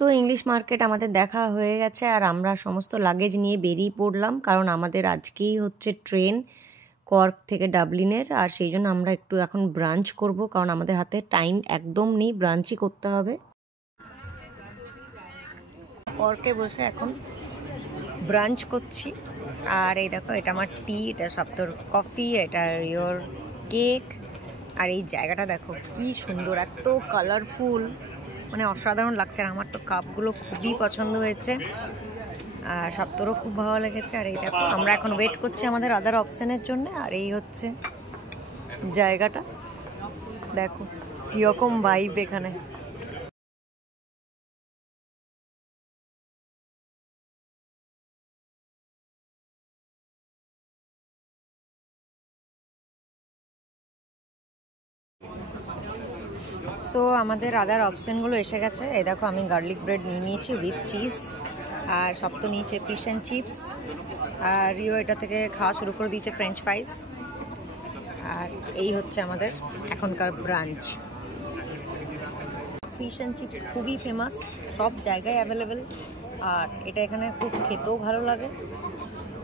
তো English market আমাদের দেখা হয়ে গেছে আর আমরা সমস্ত লাগেজ নিয়ে বেরিয়ে পড়লাম, কারণ আমাদের আজকেই হচ্ছে ট্রেন কর্ক থেকে ডাবলিনের। আর সেই জন্য আমরা একটু এখন ব্রাঞ্চ করব, কারণ আমাদের হাতে টাইম একদম নেই, ব্রাঞ্চই করতে হবে। কর্কে বসে এখন ব্রাঞ্চ করছি। আর এই দেখো, এটা আমার টি, এটা সপ্তর কফি, এটা রিওর কেক। আর এই জায়গাটা দেখো কি সুন্দর, এত কালারফুল, মানে অসাধারণ লাগছে। আর আমার তো কাপগুলো খুবই পছন্দ হয়েছে আর সপ্তরও খুব ভালো লেগেছে। আর এই দেখো, আমরা এখন ওয়েট করছি আমাদের আদার অপশানের জন্য। আর এই হচ্ছে জায়গাটা, দেখো কীরকম ভাইব এখানে। সো আমাদের আদার অপশানগুলো এসে গেছে। এই দেখো, আমি গার্লিক ব্রেড নিয়ে নিয়েছি উইথ চিজ, আর সপ্ত নিয়েছে ফিশ অ্যান্ড চিপস, আর রিও এটা থেকে খাওয়া শুরু করে দিয়েছে ফ্রেঞ্চ ফ্রাইস। আর এই হচ্ছে আমাদের এখনকার ব্রাঞ্চ। ফিশ অ্যান্ড চিপস খুবই ফেমাস, সব জায়গায় অ্যাভেলেবেল, আর এটা এখানে খুব খেতেও ভালো লাগে।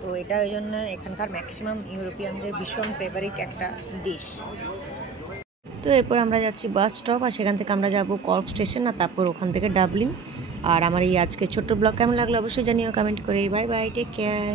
তো এটা ওই জন্য এখানকার ম্যাক্সিমাম ইউরোপিয়ানদের ভীষণ ফেভারিট একটা ডিশ। তো এরপর আমরা যাচ্ছি বাস স্টপ, আর সেখান থেকে আমরা যাব কর্ক স্টেশন, আর তারপর ওখান থেকে ডাবলিন। আর আমার এই আজকে ছোট্ট ব্লগ কেমন লাগলো অবশ্যই জানিও কমেন্ট করে। Bye bye, take care.